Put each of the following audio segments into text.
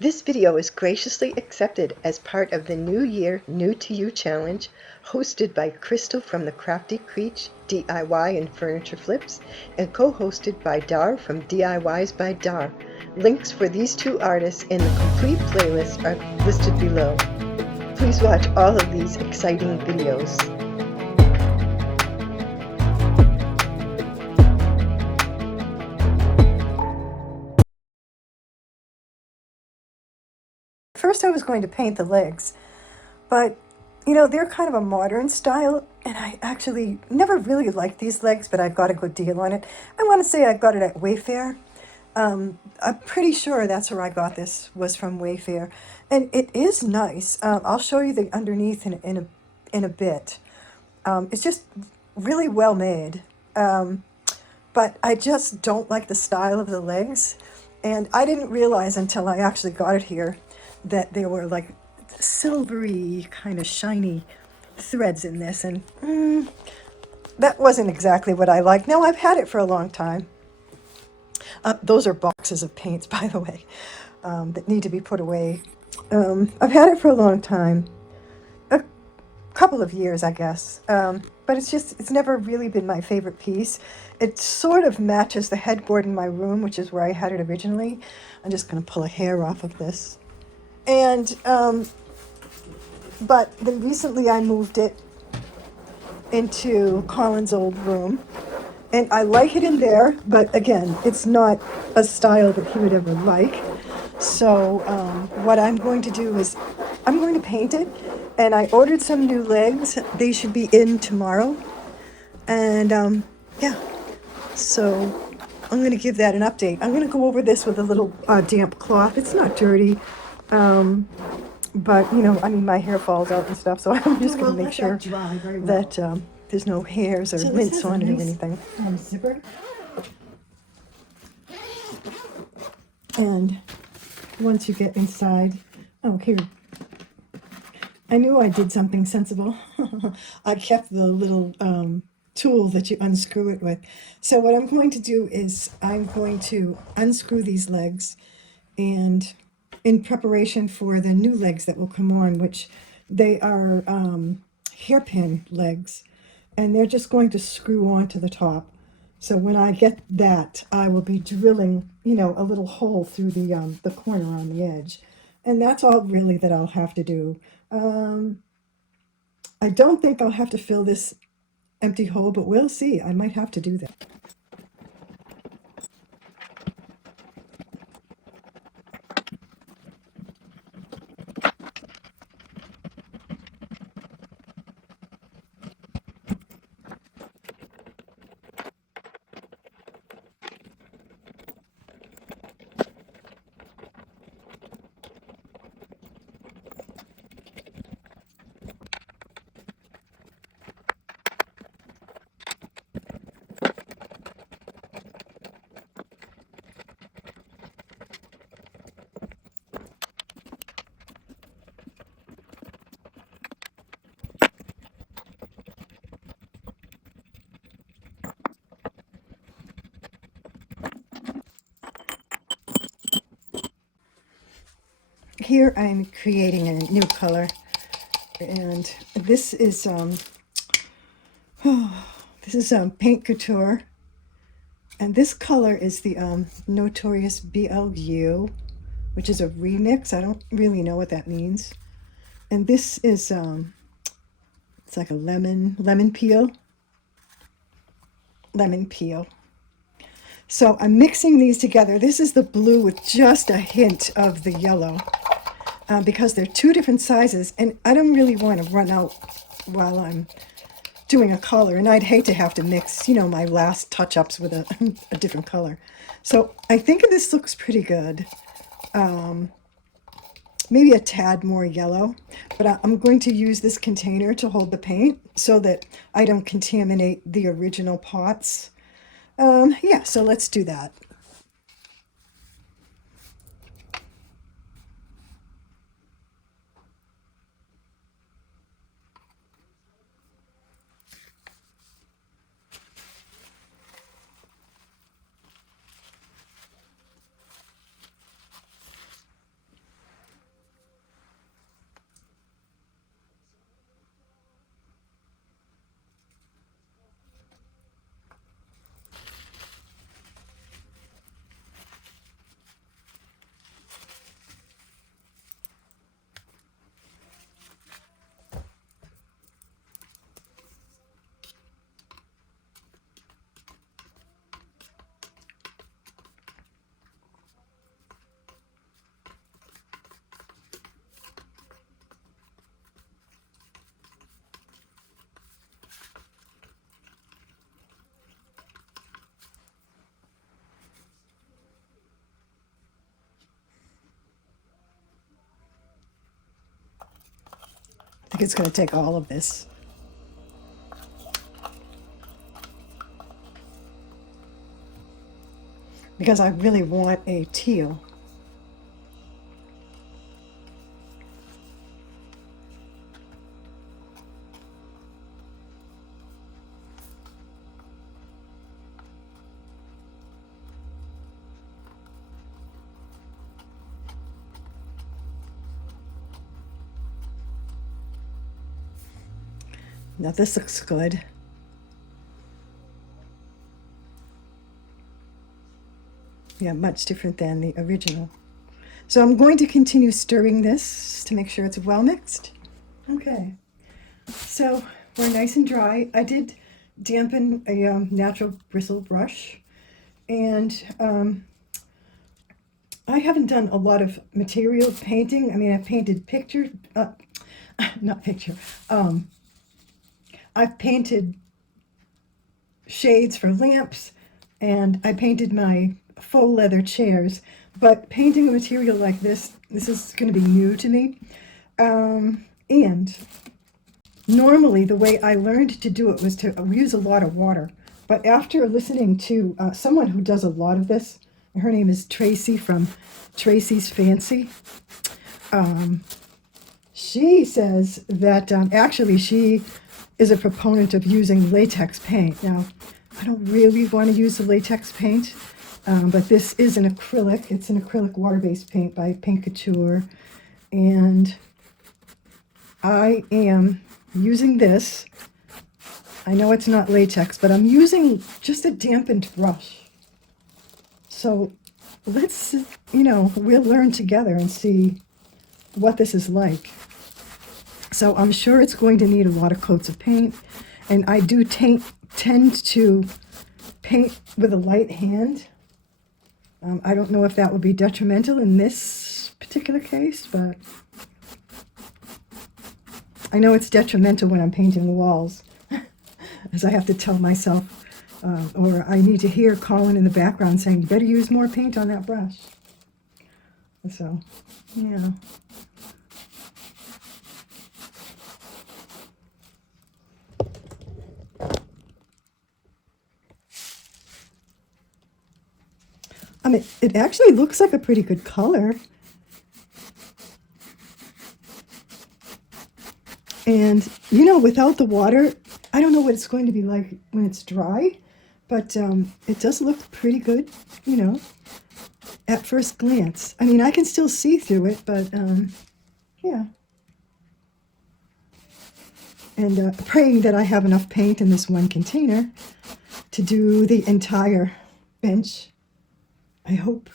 This video is graciously accepted as part of the New Year New to You Challenge hosted by Krystal from the Krafty Creech DIY and Furniture Flips and co-hosted by Dar from DIYs by Dar. Links for these two artists in the complete playlist are listed below. Please watch all of these exciting videos. First I was going to paint the legs, but you know, they're kind of a modern style, and I actually never really liked these legs, but I got a good deal on it. I want to say I got it at Wayfair. I'm pretty sure that's where I got this, was from Wayfair. And it is nice. I'll show you the underneath in a bit. It's just really well made. But I just don't like the style of the legs. And I didn't realize until I actually got it here that there were like silvery, kind of shiny threads in this. And that wasn't exactly what I like. Now, I've had it for a long time. Those are boxes of paints, by the way, that need to be put away. I've had it for a long time. A couple of years, I guess. But it's never really been my favorite piece. It sort of matches the headboard in my room, which is where I had it originally. I'm just going to pull a hair off of this. And, but then recently I moved it into Colin's old room. And I like it in there, but again, it's not a style that he would ever like. So what I'm going to do is I'm going to paint it. And I ordered some new legs. They should be in tomorrow. And yeah, so I'm going to give that an update. I'm going to go over this with a little damp cloth. It's not dirty. But, you know, I mean, my hair falls out and stuff, so I'm just going to make sure that there's no hairs or lint on it or anything. Zipper. And once you get inside, oh, here. I knew I did something sensible. I kept the little tool that you unscrew it with. So what I'm going to do is I'm going to unscrew these legs, and in preparation for the new legs that will come on, which they are hairpin legs, and they're just going to screw onto the top. So when I get that, I will be drilling, you know, a little hole through the corner on the edge. And that's all really that I'll have to do. I don't think I'll have to fill this empty hole, but we'll see. I might have to do that. Here I'm creating a new color, and this is Paint Couture, and this color is the Notorious BLU, which is a remix. I don't really know what that means. And this is it's like a lemon peel. So I'm mixing these together. This is the blue with just a hint of the yellow. Because they're two different sizes, and I don't really want to run out while I'm doing a color, and I'd hate to have to mix, you know, my last touch-ups with a different color. So I think this looks pretty good. Maybe a tad more yellow, but I'm going to use this container to hold the paint so that I don't contaminate the original pots. Yeah, so let's do that. think it's going to take all of this. Because I really want a teal. Now this looks good. Yeah, much different than the original. So I'm going to continue stirring this to make sure it's well mixed. Okay, so we're nice and dry. I did dampen a natural bristle brush, and I haven't done a lot of material painting. I mean, I've painted picture, not picture, I've painted shades for lamps, and I painted my faux leather chairs, but painting a material like this is going to be new to me. And normally the way I learned to do it was to use a lot of water. But after listening to someone who does a lot of this, her name is Tracy from Tracy's Fancy, she says that actually she is a proponent of using latex paint. Now, I don't really want to use the latex paint, but this is an acrylic. It's an acrylic water-based paint by Paint Couture, and I am using this. I know it's not latex, but I'm using just a dampened brush. So let's, we'll learn together and see what this is like. So I'm sure it's going to need a lot of coats of paint, and I do tend to paint with a light hand. I don't know if that would be detrimental in this particular case, but I know it's detrimental when I'm painting walls, as I have to tell myself, or I need to hear Colin in the background saying, you better use more paint on that brush. So, yeah. I mean, it actually looks like a pretty good color. And, without the water, I don't know what it's going to be like when it's dry, but it does look pretty good, at first glance. I mean, I can still see through it, but, yeah. And praying that I have enough paint in this one container to do the entire bench. I hope.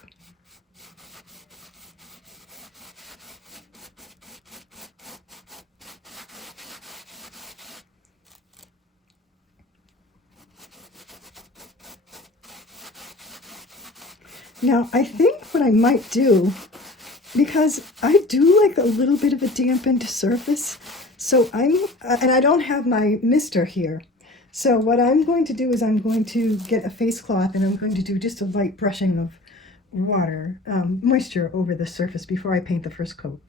Now, I think what I might do, because I do like a little bit of a dampened surface, so and I don't have my mister here. So what I'm going to do is I'm going to get a face cloth, and I'm going to do just a light brushing of water, moisture over the surface before I paint the first coat.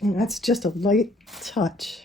And that's just a light touch.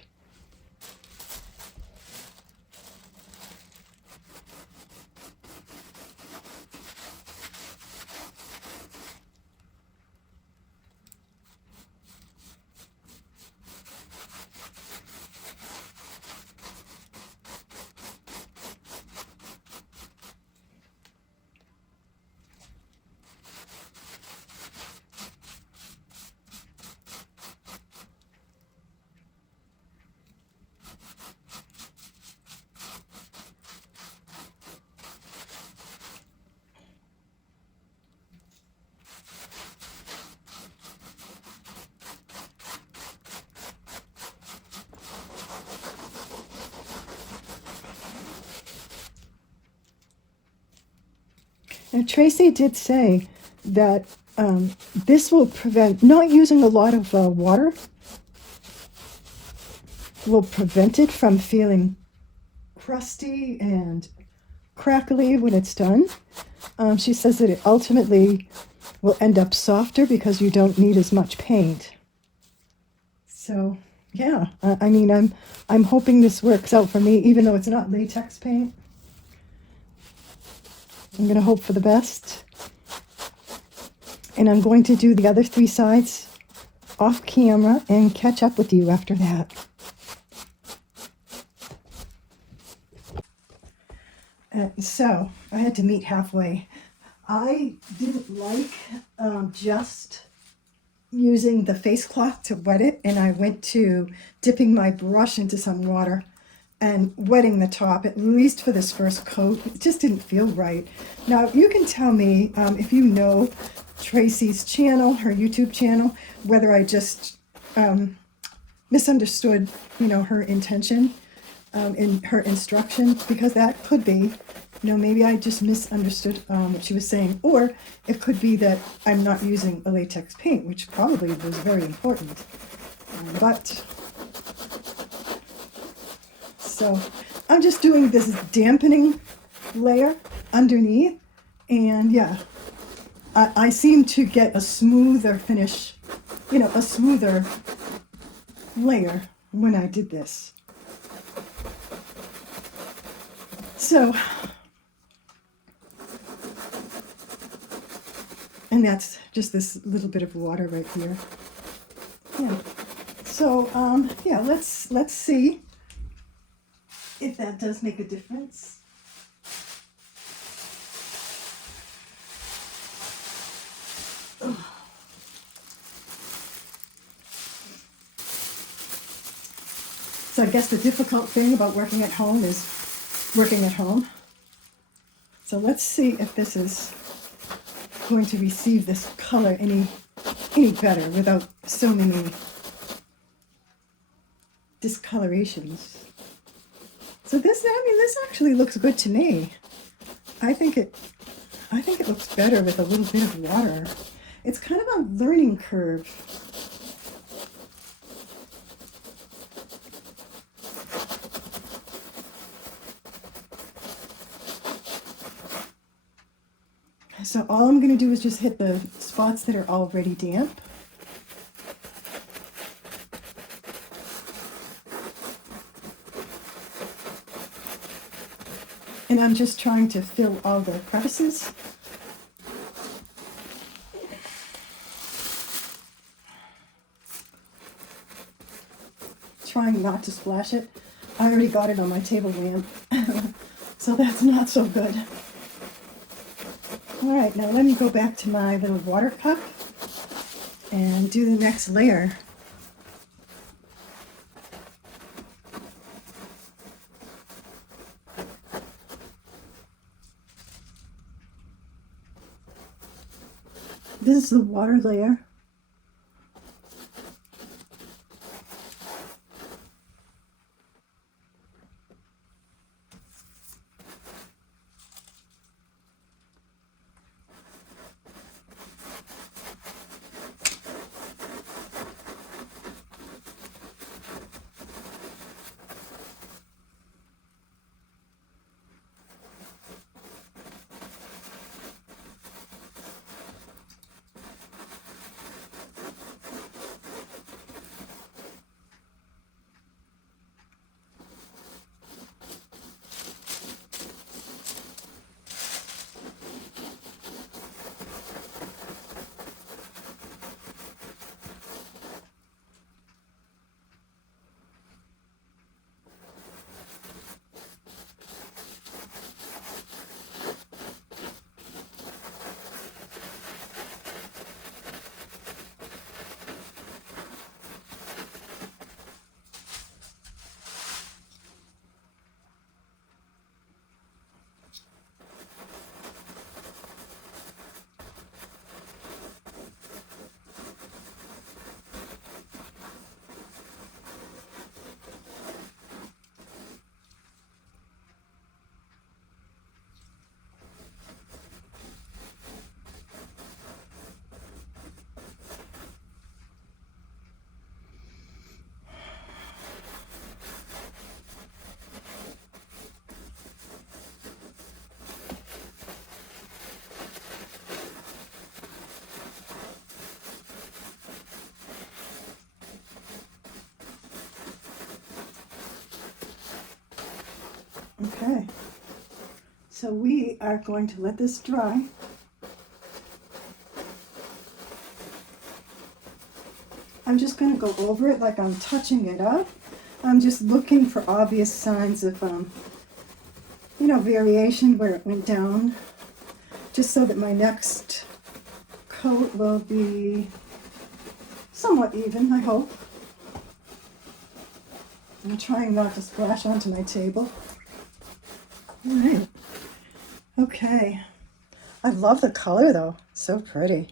Now, Tracy did say that this will prevent, not using a lot of water, will prevent it from feeling crusty and crackly when it's done. She says that it ultimately will end up softer because you don't need as much paint. So yeah, I mean, I'm hoping this works out for me, even though it's not latex paint. I'm gonna hope for the best. And I'm going to do the other 3 sides off camera and catch up with you after that. So I had to meet halfway. I didn't like just using the face cloth to wet it, and I went to dipping my brush into some water and wetting the top, at least for this first coat. It just didn't feel right. Now, you can tell me if you know Tracy's channel, her YouTube channel, whether I just misunderstood, her intention in her instructions, because that could be, maybe I just misunderstood what she was saying, or it could be that I'm not using a latex paint, which probably was very important. But so I'm just doing this dampening layer underneath, and yeah, I seem to get a smoother finish, a smoother layer when I did this. So, and that's just this little bit of water right here. Yeah. So, yeah, let's see if that does make a difference. So I guess the difficult thing about working at home is working at home. So let's see if this is going to receive this color any better without so many discolorations. So this actually looks good to me. I think it looks better with a little bit of water. It's kind of a learning curve. So all I'm going to do is just hit the spots that are already damp. And I'm just trying to fill all the crevices. Trying not to splash it. I already got it on my table lamp, so that's not so good. All right, now let me go back to my little water cup and do the next layer. This is the water layer. Okay, so we are going to let this dry. I'm just going to go over it like I'm touching it up. I'm just looking for obvious signs of, you know, variation where it went down, just so that my next coat will be somewhat even, I hope. I'm trying not to splash onto my table. All right. Okay. I love the color though. So pretty.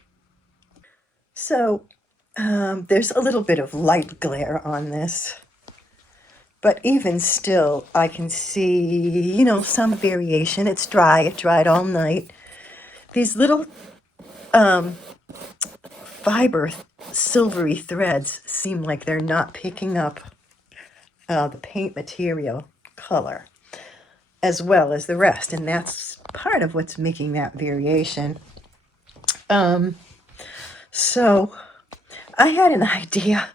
So there's a little bit of light glare on this. But even still, I can see, you know, some variation. It's dry. It dried all night. These little fiber silvery threads seem like they're not picking up the paint material color as well as the rest. And that's part of what's making that variation. So I had an idea.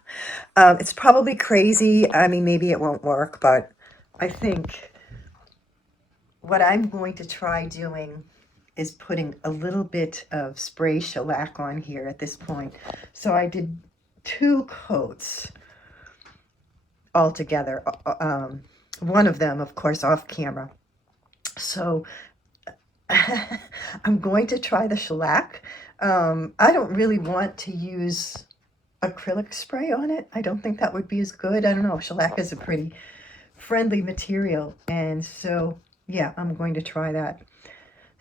It's probably crazy. I mean, maybe it won't work, but I think what I'm going to try doing is putting a little bit of spray shellac on here at this point. So I did 2 coats altogether. One of them, of course, off camera. So I'm going to try the shellac. I don't really want to use acrylic spray on it. I don't think that would be as good. I don't know. Shellac is a pretty friendly material. And so, yeah, I'm going to try that.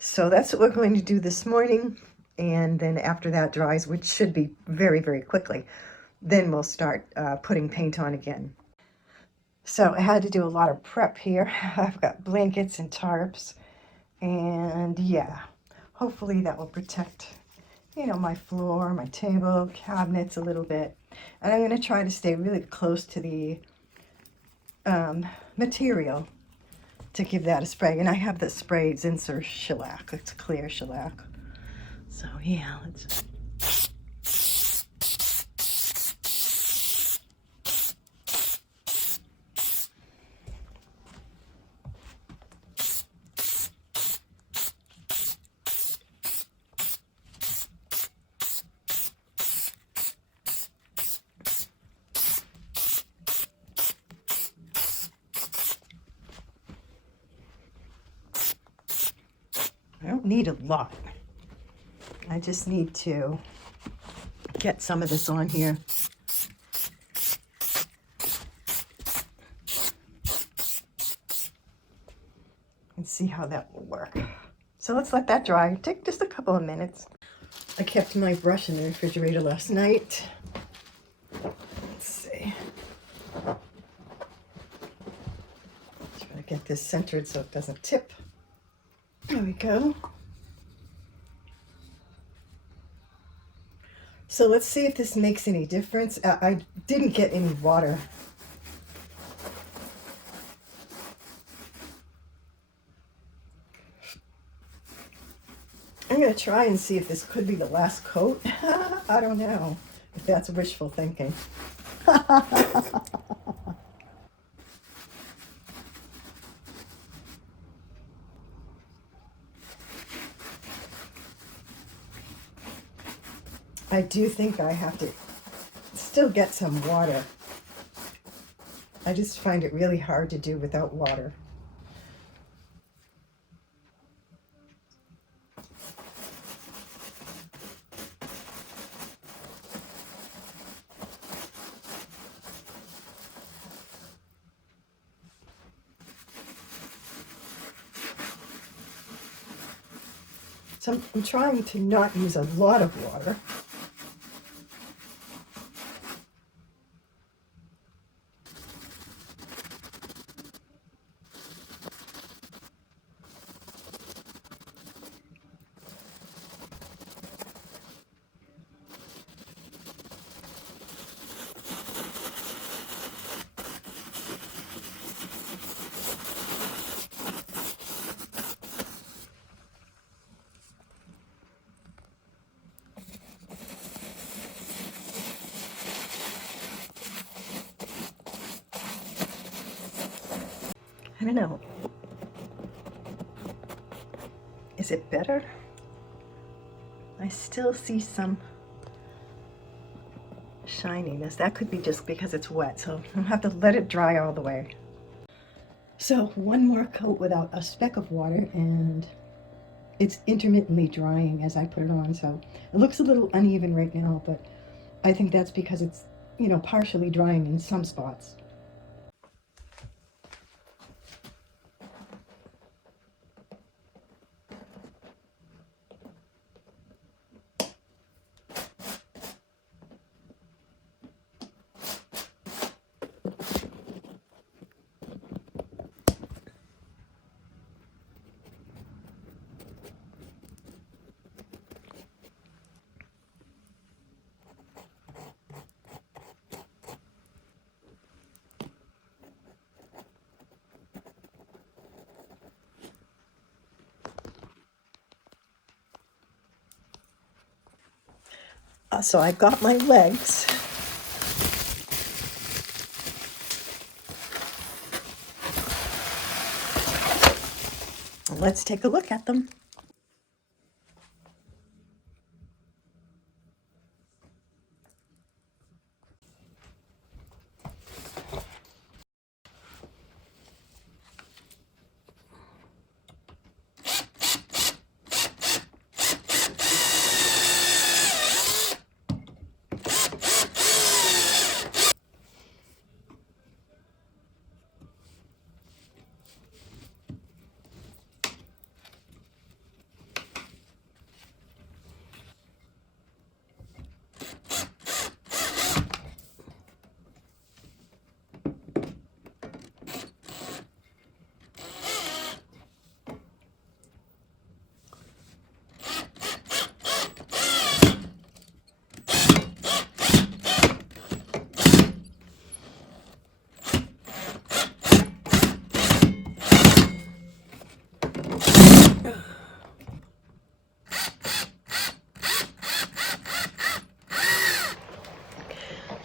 So that's what we're going to do this morning. And then after that dries, which should be very, very quickly, then we'll start putting paint on again. So I had to do a lot of prep here. I've got blankets and tarps. And yeah, hopefully that will protect, you know, my floor, my table, cabinets a little bit. And I'm going to try to stay really close to the material to give that a spray. And I have the spray Zinsser shellac. It's clear shellac. So yeah, let's... I don't need a lot. I just need to get some of this on here. And see how that will work. So let's let that dry. Take just a couple of minutes. I kept my brush in the refrigerator last night. Let's see. Try to get this centered so it doesn't tip. There we go. So let's see if this makes any difference. I didn't get any water. I'm going to try and see if this could be the last coat. I don't know if that's wishful thinking. I do think I have to still get some water. I just find it really hard to do without water. So I'm trying to not use a lot of water. I don't know. it better? I still see some shininess. That could be just because it's wet, so I'll have to let it dry all the way. So one more coat without a speck of water, and it's intermittently drying as I put it on, so it looks a little uneven right now, but I think that's because it's, you know, partially drying in some spots. So I got my legs. Let's take a look at them.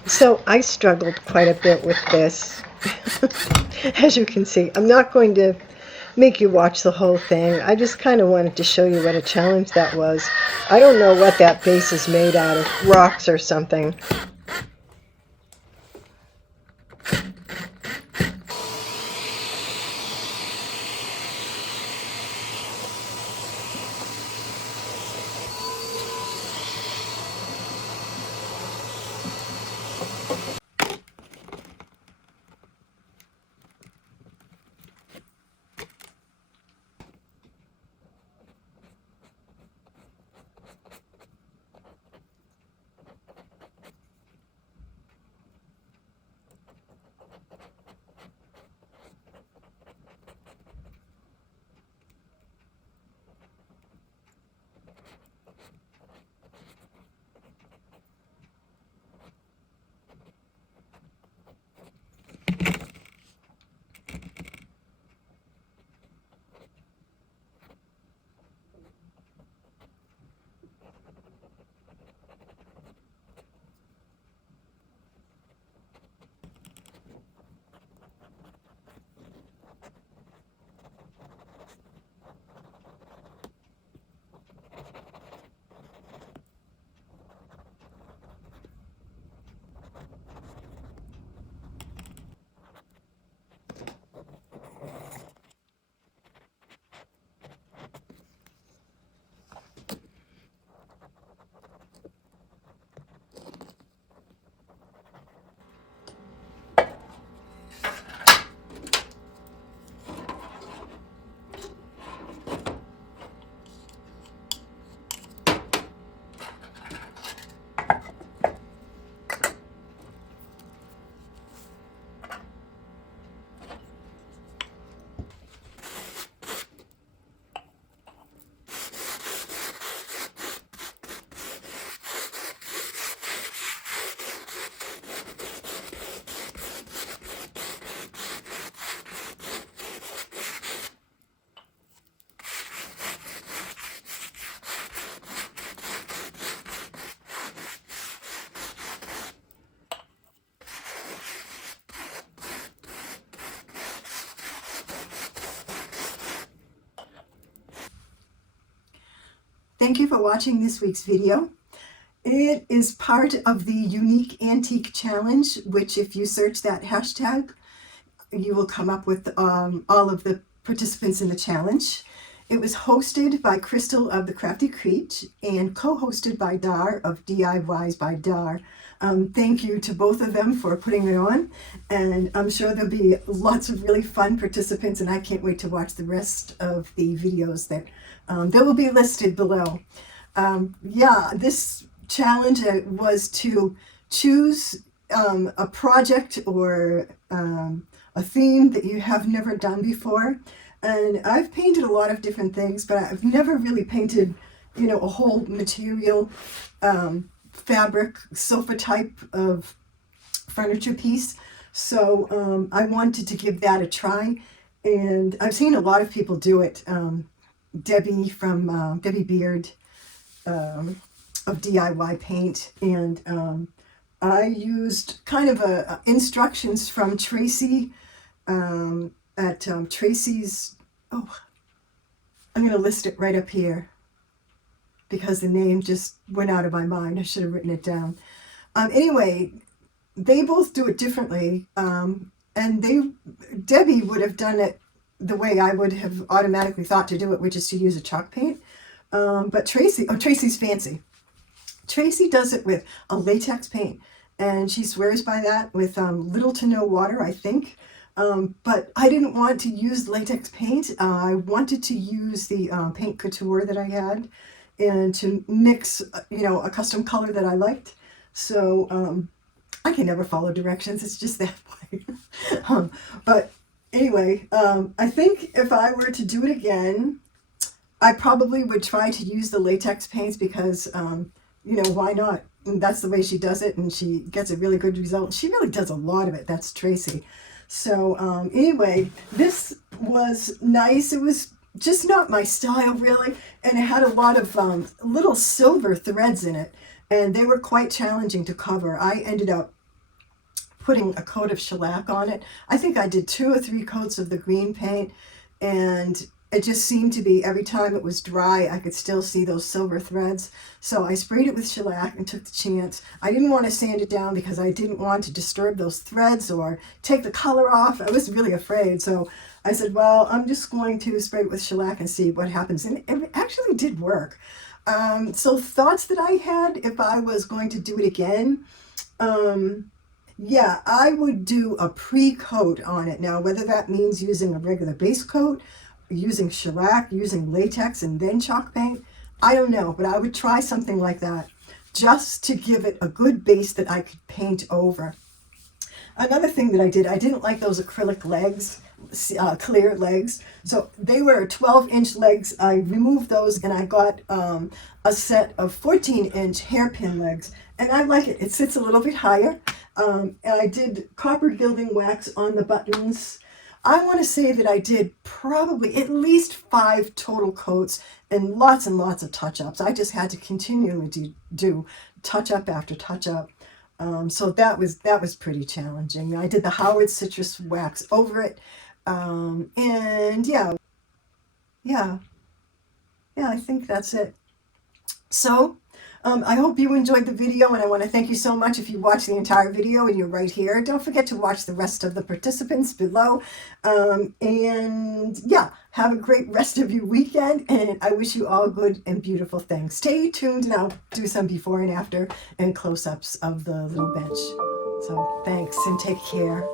So I struggled quite a bit with this. As you can see, I'm not going to make you watch the whole thing. I just kind of wanted to show you what a challenge that was. I don't know what that base is made out of, rocks or something. thank you for watching this week's video. It is part of the Unique Antique Challenge, which if you search that hashtag, you will come up with all of the participants in the challenge. It was hosted by Krystal of the Krafty Creech and co-hosted by Dar of DIYs by Dar. Thank you to both of them for putting it on, and I'm sure there'll be lots of really fun participants, and I can't wait to watch the rest of the videos that will be listed below. Yeah, this challenge was to choose a project or a theme that you have never done before. And I've painted a lot of different things, but I've never really painted, you know, a whole material, fabric, sofa type of furniture piece. So I wanted to give that a try. And I've seen a lot of people do it. Debbie from Debbie Beard of DIY Paint. And I used kind of instructions from Tracy at Tracy's, I'm going to list it right up here because the name just went out of my mind. I should have written it down. Anyway, they both do it differently, and Debbie would have done it the way I would have automatically thought to do it, which is to use a chalk paint. But Tracy's fancy. Tracy does it with a latex paint, and she swears by that with little to no water, I think. But I didn't want to use latex paint. I wanted to use the Paint Couture that I had and to mix, you know, a custom color that I liked. So I can never follow directions. It's just that way. But anyway, I think if I were to do it again, I probably would try to use the latex paints because, you know, why not? And that's the way she does it, and she gets a really good result. She really does a lot of it. That's Tracy. So anyway, this was nice. It was just not my style really, and it had a lot of little silver threads in it, and they were quite challenging to cover. I ended up putting a coat of shellac on it. I think I did 2 or 3 coats of the green paint, and it just seemed to be every time it was dry, I could still see those silver threads. So I sprayed it with shellac and took the chance. I didn't want to sand it down because I didn't want to disturb those threads or take the color off. I was really afraid. So I said, well, I'm just going to spray it with shellac and see what happens. And it actually did work. So thoughts that I had if I was going to do it again, yeah, I would do a pre-coat on it. Now, whether that means using a regular base coat, using shellac, using latex, and then chalk paint, I don't know, but I would try something like that just to give it a good base that I could paint over. Another thing that I didn't like those acrylic legs, clear legs. So they were 12-inch legs. I removed those and I got a set of 14-inch hairpin legs, and I like it. It sits a little bit higher. And I did copper gilding wax on the buttons. I want to say that I did probably at least 5 total coats and lots of touch-ups. I just had to continually do touch-up after touch-up. So that was pretty challenging. I did the Howard citrus wax over it. And yeah, I think that's it. So I hope you enjoyed the video, and I want to thank you so much if you watched the entire video and you're right here. Don't forget to watch the rest of the participants below. And yeah, have a great rest of your weekend, and I wish you all good and beautiful things. Stay tuned, and I'll do some before and after and close-ups of the little bench. So thanks, and take care.